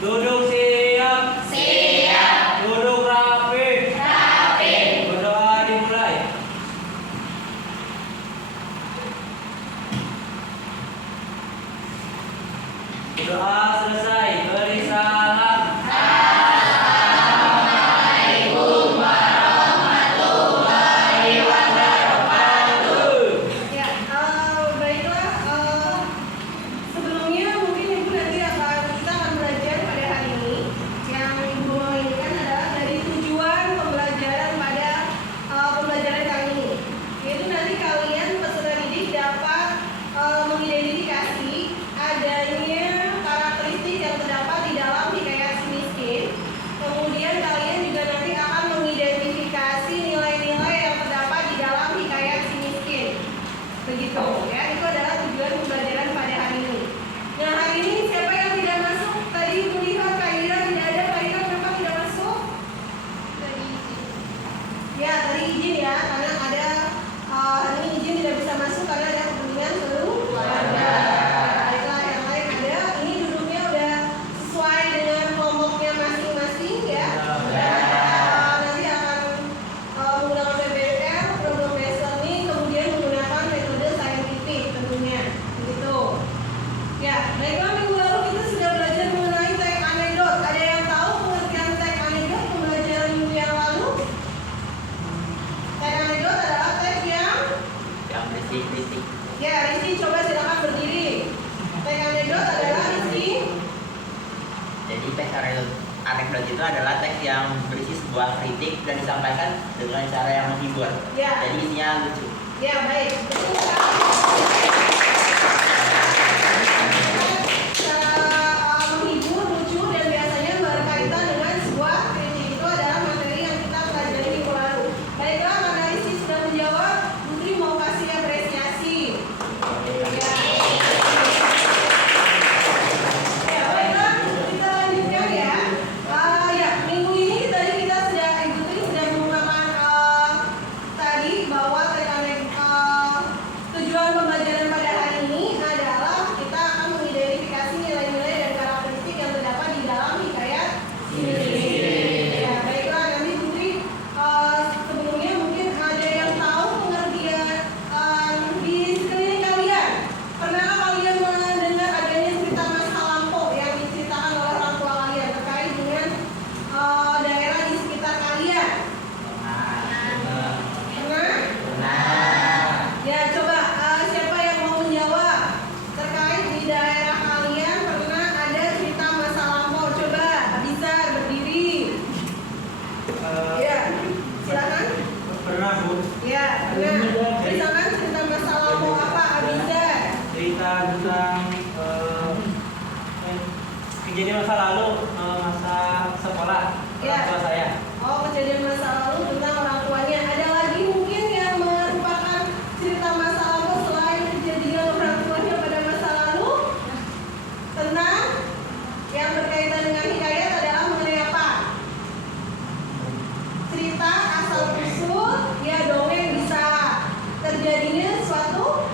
Duduk siap. Siap. Duduk rapi. Rapi. Berdoa dimulai. Doa selesai. Beri salam. Assalamualaikum warahmatullahi wabarakatuh. Ya, baiklah. Sebelumnya mungkin Ibu nanti kita akan belajar pada hari ini. Yang Ibu mau inginkan adalah dari tujuan pembelajaran pada pembelajaran kali ini. Yaitu nanti kalian peserta didik dapat mengidentifikasi adanya karakteristik yang terdapat di dalam hikayat si miskin. Kemudian kalian juga nanti akan mengidentifikasi nilai-nilai yang terdapat di dalam hikayat si miskin. Begitu ya, itu adalah tujuan pembelajaran pada hari ini. Nah, hari ini siapa yang tidak masuk? Tadi melihat Kak Ira tidak ada. Kak Ira kenapa tidak masuk? Tadi izin. Ya, tadi izin ya, karena ada hari ini izin tidak bisa masuk karena ada kepentingan keluarga. Baiklah, yang lain ada. Ini duduknya udah sesuai dengan kelompoknya masing-masing ya. Nanti akan menggunakan PBL, problem based learning, kemudian menggunakan metode saintifik tentunya, begitu. Ya, baiklah, minggu lalu kita sudah belajar mengenai teks anekdot. Ada yang tahu pengertian teks anekdot pembelajaran minggu yang lalu? Teks anekdot adalah teks yang Kritik. ya, Rizky coba silakan berdiri. Teks anekdot adalah Rizky. Jadi teks anekdot itu adalah teks yang berisi sebuah kritik dan disampaikan dengan cara yang menghibur. Ya. Jadi isinya lucu. Ya, baik. Betul sekali. Menghibur, lucu, dan biasanya berkaitan dengan sebuah kritik. Itu adalah materi yang kita pelajari minggu lalu. Baiklah, karena Rizky sudah menjawab, Putri mau kasih apresiasi. Ya. Ya, baiklah, kita lanjutkan ya. Ya, minggu ini kita sudah Putri sudah mengungkapkan tadi bahwa tujuan pembelajaran pada hari ini adalah kita akan mengidentifikasi nilai-nilai dan karakteristik yang terdapat di dalam hikayat ini. Ya, baiklah, nanti Putri sebelumnya mungkin ada yang tahu pengertian di sekeliling kalian. Pernahkah kalian mendengar adanya cerita masa lampau yang diceritakan oleh orang tua kalian terkait dengan daerah di sekitar kalian? Pernah? Ya, coba siapa yang mau menjawab terkait di daerah kalian pernah ada cerita masa lampau? Coba bisa berdiri. Ya, silakan. Pernah, Bu. Ya, pernah. Misalkan cerita masa lampau apa? Bisa. Cerita tentang kejadian masa lalu, masa sekolah Ya. orang tua saya. Oh, kejadian masa lalu tentang orang tuanya. Ada lagi mungkin yang merupakan cerita masa lalu selain kejadian orang tuanya pada masa lalu? Tentang yang berkaitan dengan hikayat adalah mengenai apa? Cerita asal usul, ya dongeng bisa. Terjadinya suatu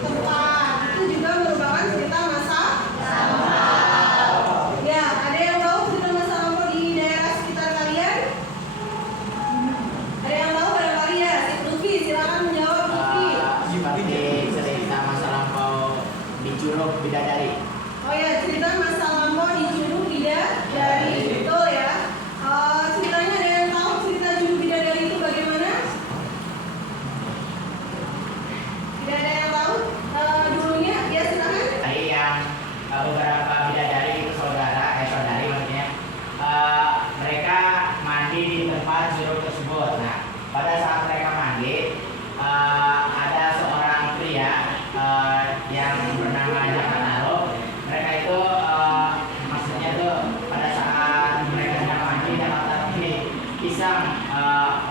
tempat. Itu juga merupakan cerita masa lampau. Ya, ada yang tahu cerita masa lampau di daerah sekitar kalian? Ada yang tahu barangkali ya? Si Lutfi, silakan menjawab Lutfi. Seperti cerita masa lampau di Curug Bidadari. Oh ya, cerita masa lampau di Curug Bidadari, betul ya. Ceritanya ada yang tahu cerita Curug Bidadari itu bagaimana? Tidak ada yang tahu? Dulunya, ya silakan. Tadi yang beberapa bidadari itu saudari maksudnya, mereka mandi di tempat curug tersebut. Nah, pada saat mereka mandi, ada seorang pria yang bernama Jakataro. Mereka itu maksudnya tuh pada saat mereka sedang mandi, Jakataro ini iseng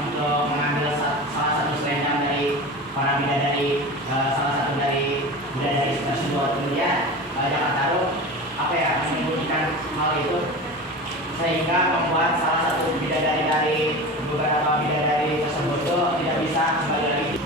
untuk mengambil salah satu selendang dari para bidadari, salah satu dari bidadari tersebut. Kemudian Jakataro menyembunyikan hal itu sehingga membuat salah satu bidadari dari beberapa bidadari tersebut tuh tidak bisa kembali lagi.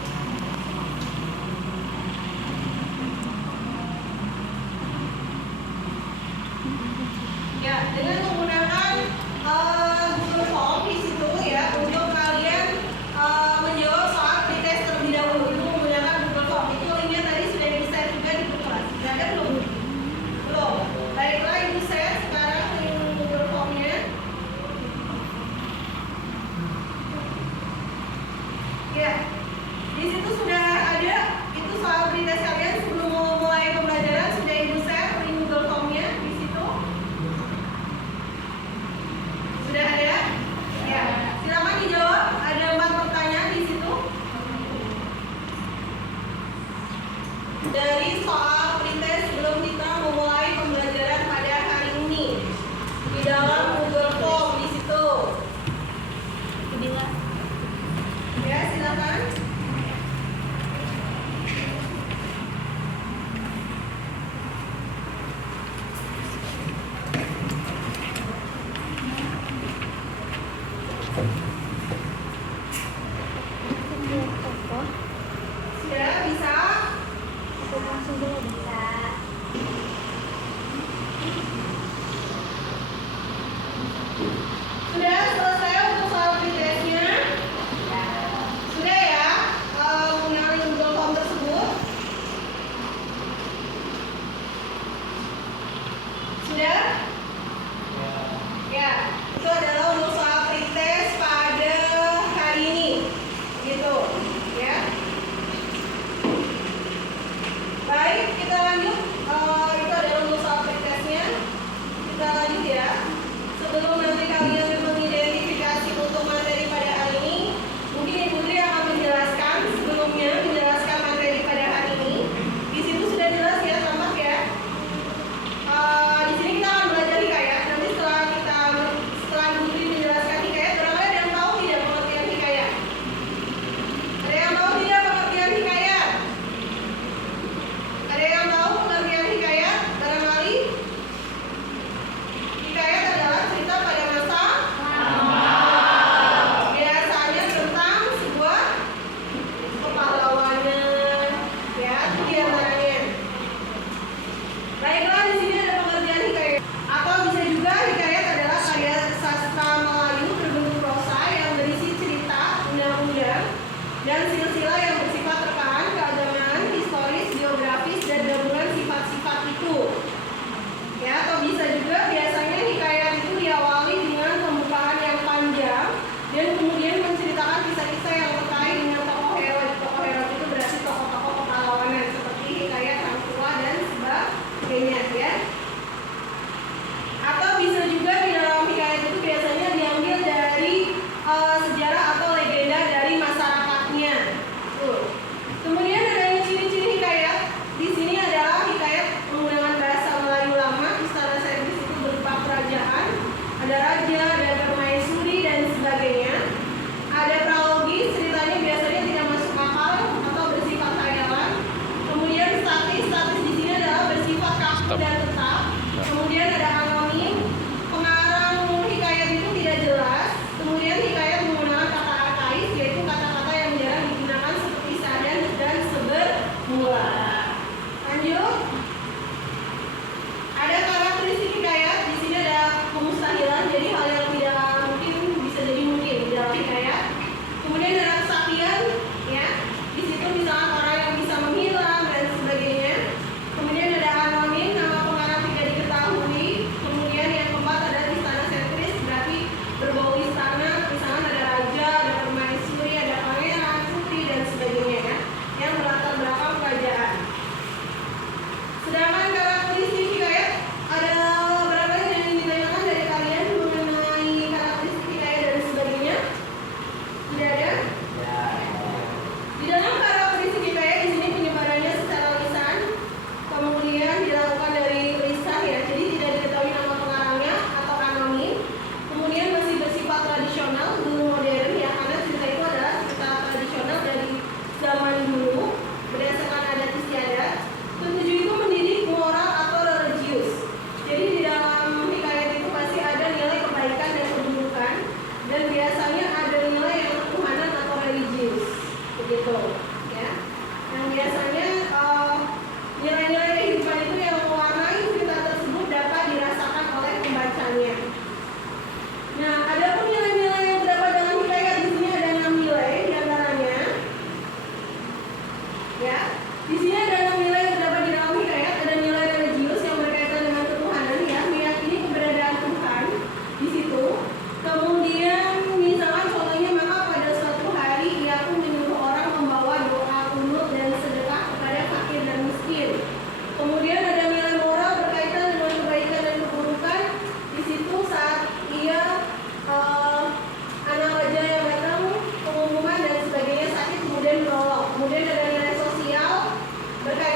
dari soal pretest sebelum kita memulai pembelajaran pada hari ini di dalam Google Form di situ. Ya, silakan. Sudah bisa? Sudah selesai untuk soal pretestnya? Sudah ya? Mengenali Google Form tersebut? Sudah? Ya, itu adalah untuk soal pretest pada hari ini, gitu, ya. Baik, kita lanjut. Itu adalah untuk soal pretestnya. Kita lanjut ya. Sebelum nanti kalian mengidentifikasi untuk materi pada hari ini, mungkin Ibu Tri akan menjelaskan sebelumnya menjelaskan materi pada hari ini. Di situ sudah jelas ya, tampak ya. Di sini kita akan belajar hikayat. Nanti setelah Ibu Tri menjelaskan hikayat, barangkali ada yang tahu tidak pengertian hikayat? Ada yang tahu tidak pengertian hikayat? Ada yang tahu pengertian hikayat? Barangkali hikayat adalah cerita pada masa biasanya tentang sebuah kepahlawanan, ya, itu di antaranya. Baiklah, di sini ada pengertian hikayat. Atau bisa juga hikayat adalah karya sastra Melayu berbentuk prosa yang berisi cerita, undang-undang, dan silsilah yang bersifat rekaman, keagamaan, historis, geografis, dan gabungan sifat-sifat itu. Ya, atau bisa juga biasanya hikayat itu diawali dengan pembukaan yang panjang dan kemudian menceritakan kisah-kisah yang terkait dengan tokoh heroik. Tokoh heroik itu berarti tokoh-tokoh kepahlawanan seperti hikayat Sang Tua dan sebagainya, ya. Atau bisa juga di dalam hikayat itu biasanya diambil dari sejarah atau legenda dari masyarakatnya. Tuh. Kemudian ada ciri-ciri hikayat. Di sini adalah hikayat menggunakan bahasa Melayu lama, istana servis itu berupa kerajaan, ada raja, ada permaisuri dan sebagainya. Ada prologis, ceritanya biasanya tidak masuk akal atau bersifat khayalan. Kemudian statis di sini adalah bersifat kaku dan tetap. Kemudian ada anonim, pengarang hikayat itu tidak jelas. Kemudian hikayat menggunakan kata arkais, yaitu kata-kata yang jarang digunakan seperti sadar dan sebermula. Lanjut. Ada karakteristik hikayat. Di sini ada kemustahilan, jadi hal yang tidak mungkin bisa jadi mungkin di dalam hikayat. Kemudian ada kesaktian, ya. Di situ misalnya orang yang bisa menghilang dan sebagainya. Kemudian ada anonim, nama pengarang tidak diketahui. Kemudian yang keempat ada istana sentris, berarti berbau istana. Misalnya ada raja, ada permaisuri, ada pangeran, putri dan sebagainya, ya, yang berlatar belakang kerajaan. Sedangkan karakteristik hikayat, ada berapa yang ditanyakan dari kalian mengenai karakteristik hikayat dan sebagainya? Tidak ada? Di dalam karakteristik hikayat di sini penyebarannya secara lisan, kemudian dilakukan dari lisan, ya, jadi tidak diketahui nama pengarangnya atau anonim. Kemudian masih bersifat tradisional, belum modern, ya, karena cerita itu adalah cerita tradisional dari zaman dulu berdasarkan adat istiadat. Ketujuh itu mendidik moral atau religius. Jadi di dalam hikayat itu pasti ada nilai kebaikan dan keburukan, dan biasanya ada nilai yang ketuhanan atau religius, begitu, ya. Yang biasanya nilai-nilai kehidupan itu yang mewarnai cerita tersebut dapat dirasakan oleh pembacanya. Nah, ada pun nilai-nilai yang terdapat dalam hikayat. Di sini ada 6 nilai diantaranya, ya. Di sini ada 6 nilai yang terdapat di dalam hikayat. Ada nilai religius yang berkaitan dengan ketuhanan, ya, meyakini keberadaan Tuhan di situ. Kemudian misalkan contohnya, maka pada suatu hari ia pun menyuruh orang membawa doa kunut dan sedekah kepada fakir dan miskin. Kemudian ada nilai moral berkaitan dengan kebaikan dan keburukan. Di situ saat ia anak raja yang datang, pengumuman dan sebagainya, sakit kemudian menolong. Kemudian ada nilai sosial berkaitan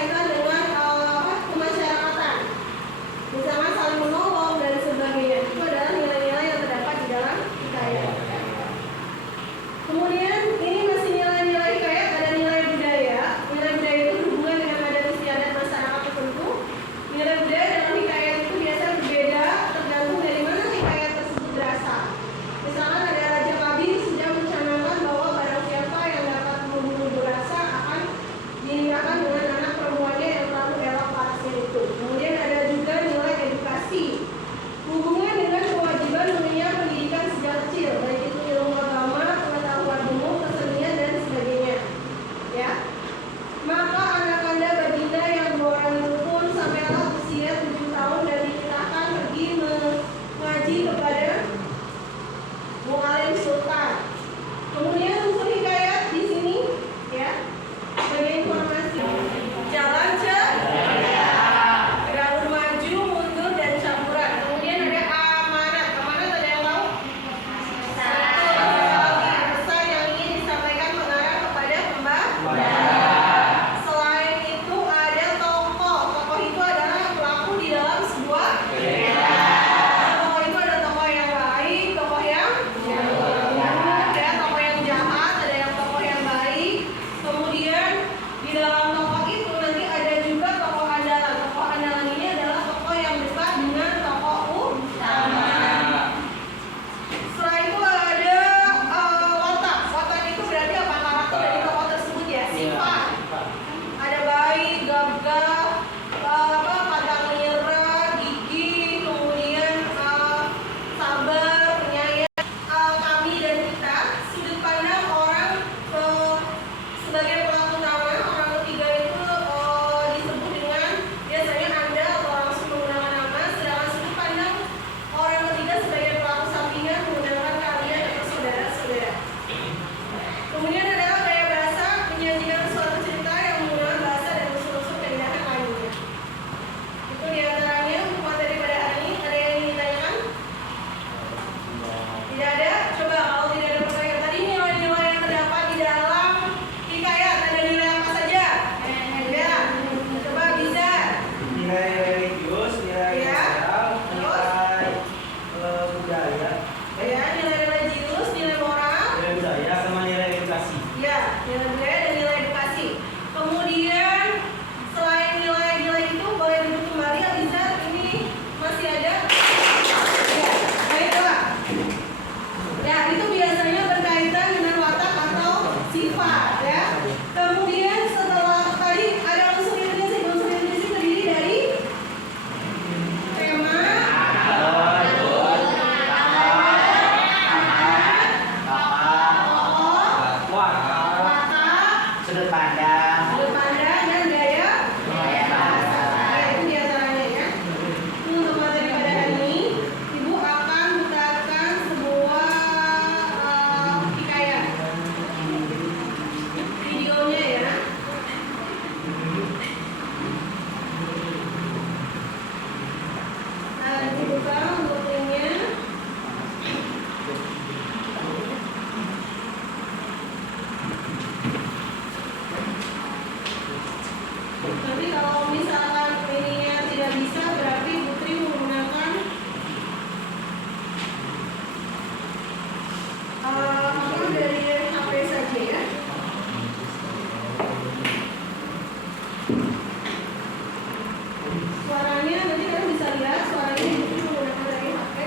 Nanti kalau misalkan ininya tidak bisa, berarti Putri menggunakan apa dari HP saja ya. Suaranya nanti kalian bisa lihat suaranya Putri menggunakan dari HP.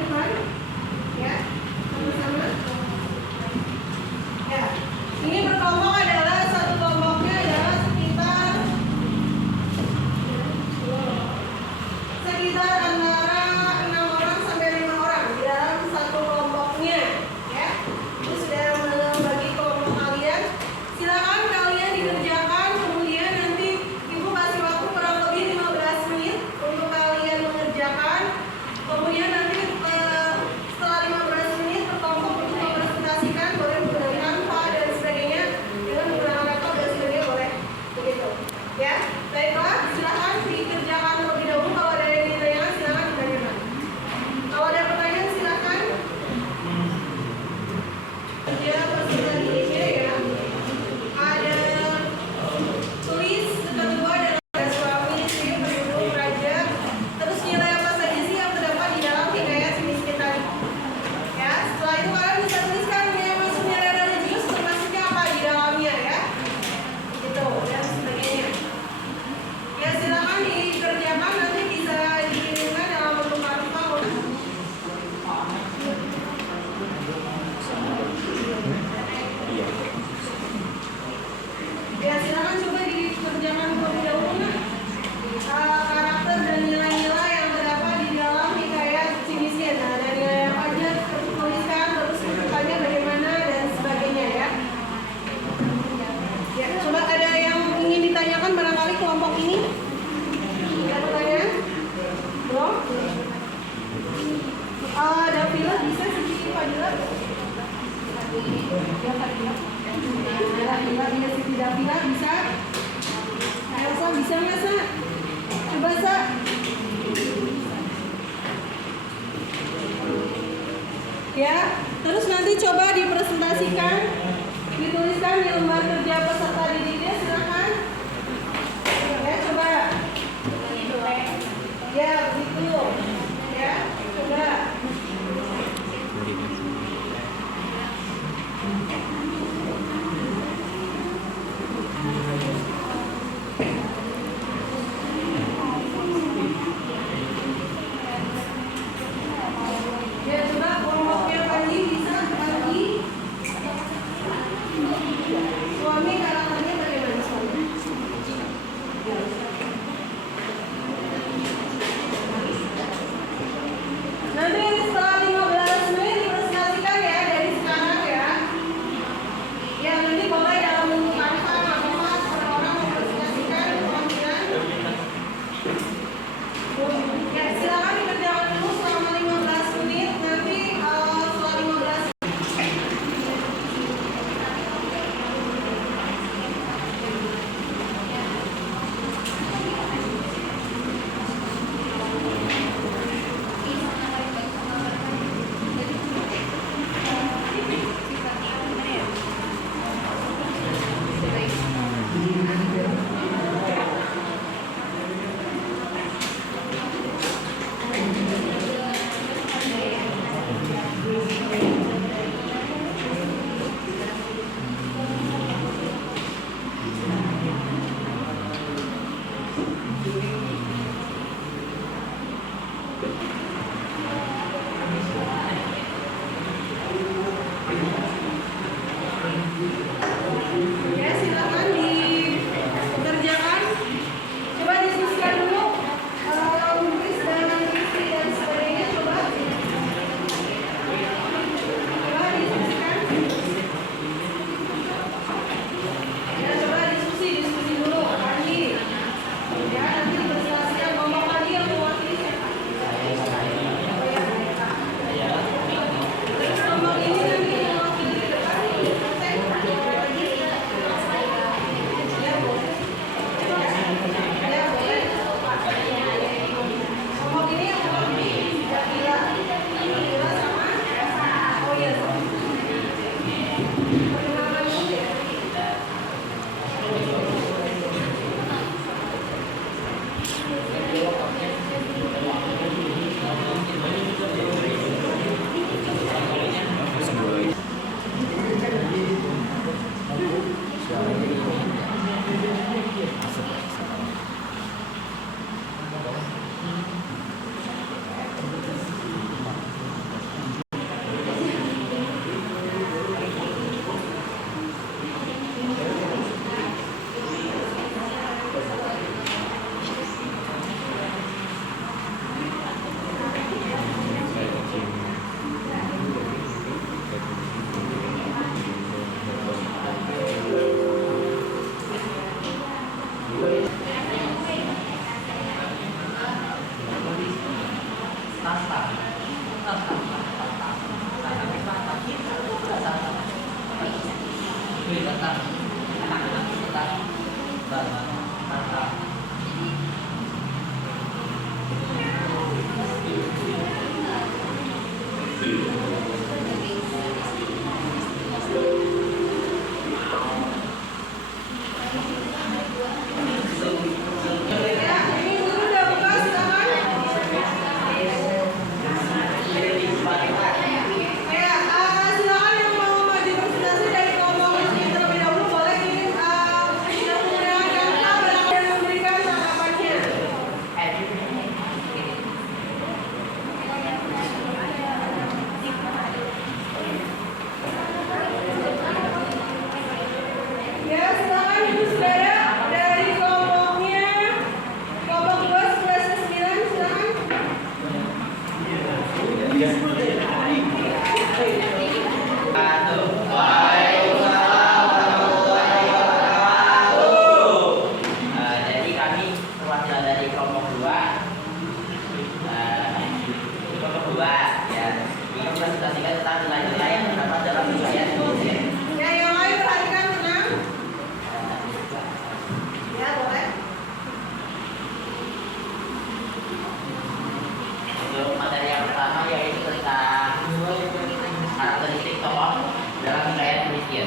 depan. Ya, sama-sama. Ya, ini berkelompok adalah satu kelompoknya adalah sekitar antara 6 orang sampai 5 orang di dalam satu kelompoknya. Ya, itu sudah membagi kelompok kalian. Silakan kalian dikerjakan, kemudian nanti ibu kasih waktu kurang lebih 15 menit untuk kalian mengerjakan. Kemudian nanti setelah 15 menit berkelompok untuk mempresentasikan, boleh menggunakan Canva dan sebagainya dengan menggunakan laptop dan sebagainya boleh begitu. Ya, baiklah, silakan dikerjakan terlebih dahulu. Kalau ada yang ditanyakan silakan ditanyakan. Kalau ada pertanyaan silakan. Ya, presentasinya ya. Ada tulis kedua dan ada suami, istri, penduduk, raja. Terus nilai apa saja sih yang terdapat di dalam hikayat si miskin tadi? Ya, setelah itu kalian bisa tuliskan yang masuk nilai religius termasuknya apa di dalamnya ya. Gitu dan sebagainya. Ya, silakan dikerjakan, nanti bisa dikirimkan dalam bentuk kartu. Ya, silakan coba dikerjakan terlebih dahulu nah. Karakter dan nilai-nilai yang terdapat di dalam hikayat si miskin. Nah, ada nilai apa aja tuliskan, terus bentukannya bagaimana dan sebagainya ya. Ya, coba ada yang ingin ditanyakan barangkali kelompok ini? Ada pertanyaan? Belum? Davila bisa Siti Fadila? Ya, Fadila. Davila, iya Siti Davila bisa? Elsa bisa nggak, Sa? Coba, Sa. Ya, terus nanti coba dipresentasikan, dituliskan di lembar kerja peserta didiknya, silakan. Ya, coba. Ya, begitu. Ya, coba. Ya, coba kelompoknya Panji bisa Panji. Suami karakternya bagaimana suami? Ya, ini guru udah buka, silakan. Ya, silakan yang mau maju presentasi dari kelompok ini terlebih dahulu boleh ini yang menggunakan kata barangkali yang memberikan tanggapannya. Ya, silakan ibu saudara dari kelompoknya kelompok 2 kelas 9 silakan. Jadi kami perwakilan dari kelompok 2 ya ini presentasikan tentang nilai-nilai yang terdapat dalam wilayah Indonesia. Ya, yang lain perhatikan tenang. Ya, boleh. Untuk materi yang pertama yaitu tentang karakteristik tokoh dalam wilayah Indonesia.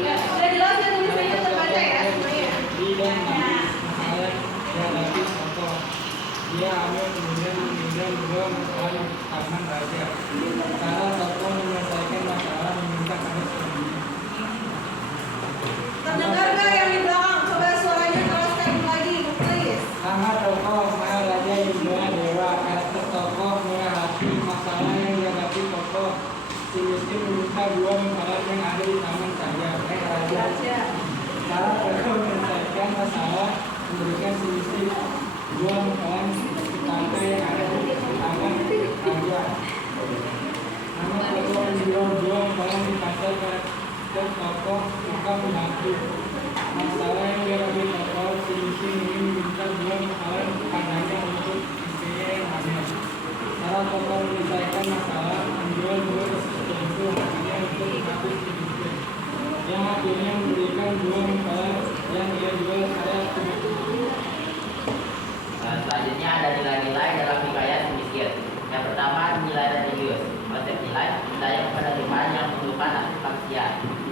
Ya, sudah jelas ya tulisannya terbaca ya semuanya. Dia ambil kemudian dua masalah aman raja. Cara tokoh menyelesaikan masalah meminta pada suaminya. Terdengar nggak yang di belakang? Coba suaranya teruskan lagi, please. Sama tokoh Maharaja Indra Dewa. Karakter tokoh menghadapi masalah yang dihadapi tokoh si miskin meminta dua masalah yang ada di taman saya. Raja. Cara tokoh menyelesaikan masalah memberikan si miskin dua masalah di pantai yang ada di taman raja. Nama tokoh menjual dua masalah di pasar dan tokoh suka mengaku masalah yang dihadapi tokoh si miskin ini meminta dua masalah padanya untuk istrinya yang hamil. Cara tokoh menyelesaikan masalah menjual dua sesuatu hanya untuk mengaku si miskin yang akhirnya memberikan dua masalah yang ia jual pada si miskin. Selanjutnya ada nilai-nilai dalam wilayah Indonesia. Yang pertama nilai religius. Konsep nilai percaya kepada Tuhan yang menentukan nasib manusia.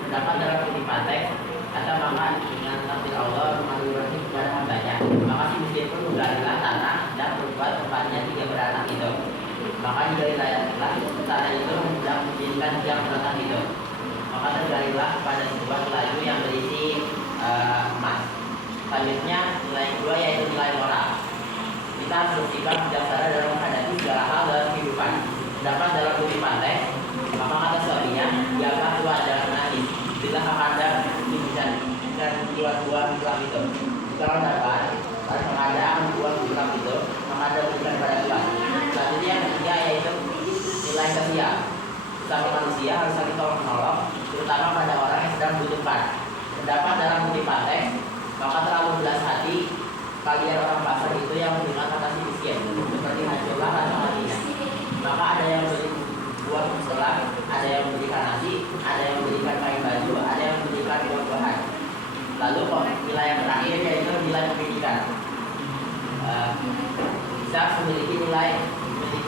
Terdapat dalam kutipan teks kata maka dengan takdir Allah menurunkan kepada hambanya. Maka si miskin pun menggalilah tanah dan berbuat tempatnya 3 beranak itu. Maka digalilah tanah itu hendak menjadikan tiang beranak itu. Maka tergalilah pada sebuah layu yang berisi emas. Selanjutnya nilai kedua yaitu nilai moral. Kita harus bersikap bijaksana dalam menghadapi segala hal dalam kehidupan. Terdapat dalam kutipan teks, maka kata suaminya, dialah keluar dalam nanti. Bila ada dan buah-buah Islam itu. Kalau dapat, pada pengadaan buah Islam itu, maka ada berikan pada Tuhan. Selanjutnya yang ketiga yaitu nilai sosial. Sama manusia harus saling tolong menolong, terutama pada orang yang sedang membutuhkan. Terdapat dalam kutipan teks, maka terlalu belas hati kalian orang pasar itu yang mendengar kata si miskin seperti hancurlah rasa hatinya. Maka ada yang beri buah setelah, ada yang memberikan nasi, ada yang memberikan kain baju, ada yang memberikan buah-buahan. Lalu nilai yang terakhir yaitu nilai pendidikan. Bisa memiliki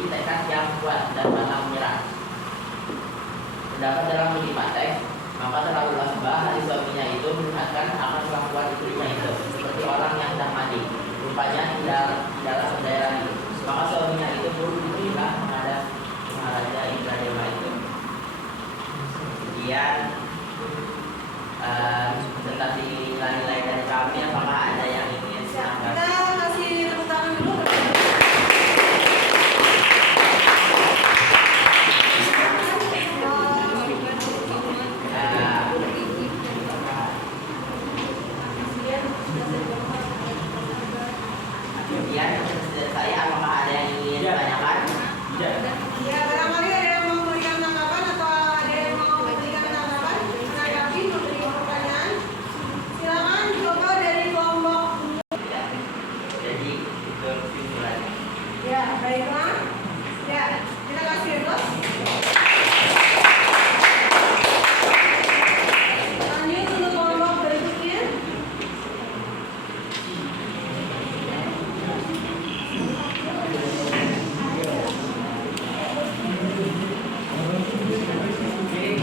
tekad yang kuat dan pantang menyerah. Terdapat dalam kutipan teks, maka terlalu lebah hari suaminya itu melihatkan akan kelakuan istrinya itu seperti orang yang sedang mati. Rupanya tidaklah berdaya lagi. Maka suaminya itu pun diberikan menghadap Maharaja Indra Dewa itu. Kemudian presentasi nilai-nilai dari kami, apakah ada yang ingin Kita menambahkan? kasih tepuk tangan dulu. Kemudian saya apakah ada yang ingin ditanyakan? Ya, barangkali ada yang mau memberikan tanggapan atau ada yang mau memberikan tanggapan menanggapi memberi pertanyaan. Silakan coba dari kelompok. Jadi Baiklah. Ya, kita kasih bos. Lanjut untuk kelompok berikutnya.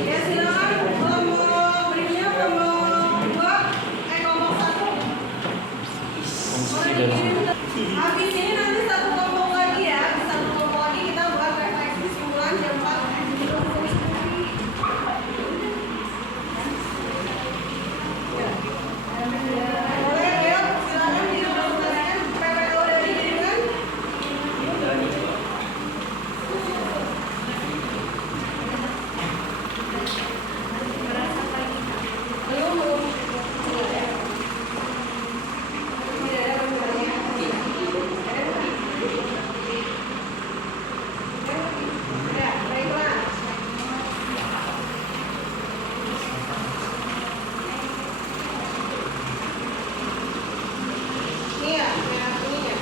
Ya, silakan kelompok berikutnya, kelompok 2, kelompok 1. Habis ini nanti satu kelompok lagi ya, satu kelompok lagi kita buat refleksi simpulan jam 4. Boleh, ayo silakan dipresentasikan PPO dari jaringan. Belum. Tidak ada gambarnya. Ya, baiklah. Ini ya, ini ya.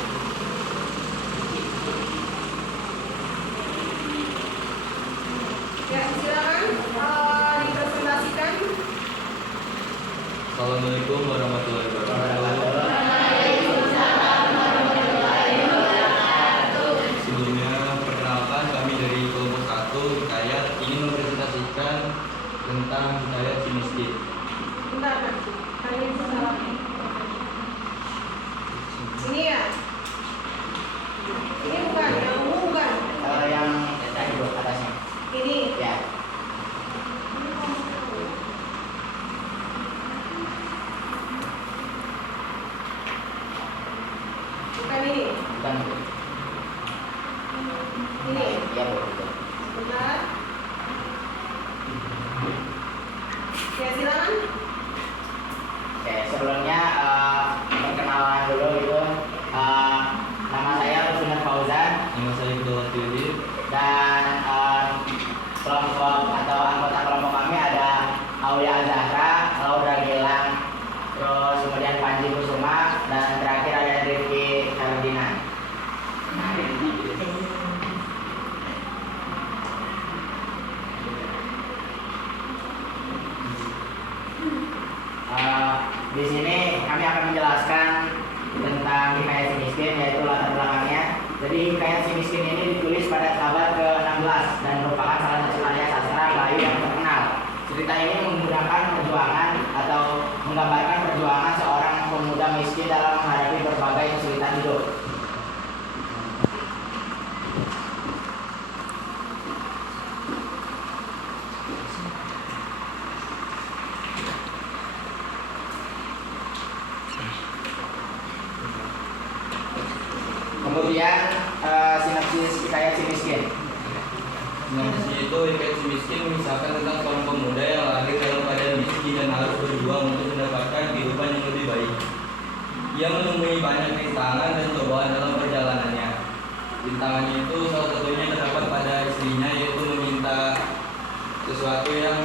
Ya, silakan dipresentasikan. Assalamualaikum warahmatullahi wabarakatuh. Sebelumnya perkenalkan kami dari kelompok 1 Hikayat ingin mempresentasikan tentang Hikayat si miskin. Bentar, Mas. Ini salah. Ini ya. Ini bukan, yang ungu bukan. Yang tadi bro, atasnya. Ini. Ya. Bukan ini. Bukan. Ini. Iya bro. Bentar. Ya, silakan. Oke, sebelumnya perkenalan dulu gitu. Nama saya Lutfi Fauzan Nama saya Abdul Latif. dan kelompok atau anggota kelompok kami ada Aulia Zahra, Laura Gilang, terus kemudian Panji Kusuma dan terakhir ada Rifki Ferdinand. Di sini kami akan menjelaskan tentang Hikayat si Miskin, yaitu latar belakangnya. Jadi Hikayat si Miskin ini ditulis pada abad ke-16 dan merupakan salah satu karya sastra Melayu yang terkenal. Cerita ini menggunakan perjuangan atau menggambarkan perjuangan seorang pemuda miskin dalam menghadapi berbagai kesulitan hidup. Kemudian sinopsis Hikayat si Miskin. Sinopsis itu Hikayat si miskin mengisahkan tentang seorang pemuda yang lahir dalam keadaan miskin dan harus berjuang untuk mendapatkan kehidupan yang lebih baik. Ia menemui banyak rintangan dan cobaan dalam perjalanannya. Rintangannya itu salah satunya terdapat pada istrinya, yaitu meminta sesuatu yang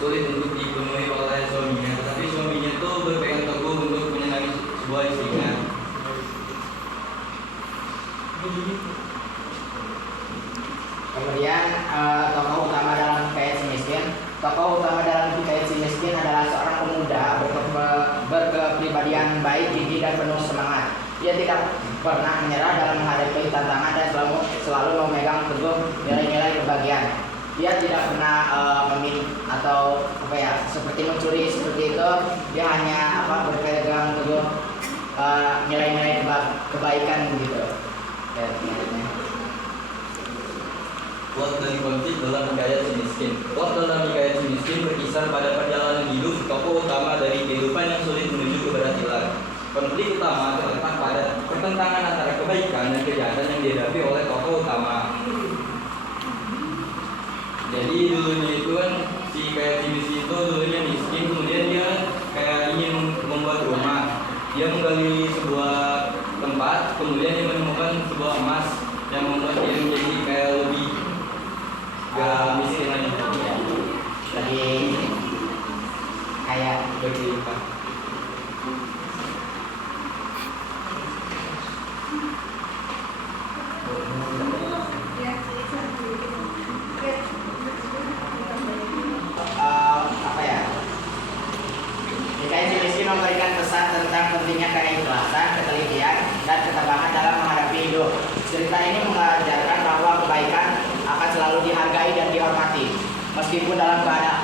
sulit untuk dipenuhi oleh suaminya, tetapi suaminya itu berpegang teguh untuk menyenangi sebuah istrinya. Kemudian tokoh utama dalam Hikayat si Miskin. Tokoh utama dalam Hikayat si Miskin adalah seorang pemuda berkepribadian baik, gigih dan penuh semangat. Ia tidak pernah menyerah dalam menghadapi tantangan dan selalu memegang teguh nilai-nilai kebahagiaan. Dia tidak pernah atau seperti mencuri seperti itu. Dia hanya berpegang teguh nilai-nilai kebaikan begitu. Plot dan konflik dalam Hikayat si miskin. Plot dalam Hikayat si miskin berkisar pada perjalanan hidup tokoh utama dari kehidupan yang sulit menuju keberhasilan. Konflik utama terletak pada pertentangan antara kebaikan dan kejahatan yang dihadapi oleh tokoh utama. Jadi dulunya itu kan si Hikayat si miskin itu dulunya miskin, kemudian dia kayak ingin membuat rumah. Dia menggali sebuah tempat, kemudian dia menemukan sebuah emas yang membuat dia menjadi kayak lebih gak miskin lagi. Lagi kayak berlimpah. meskipun dalam keadaan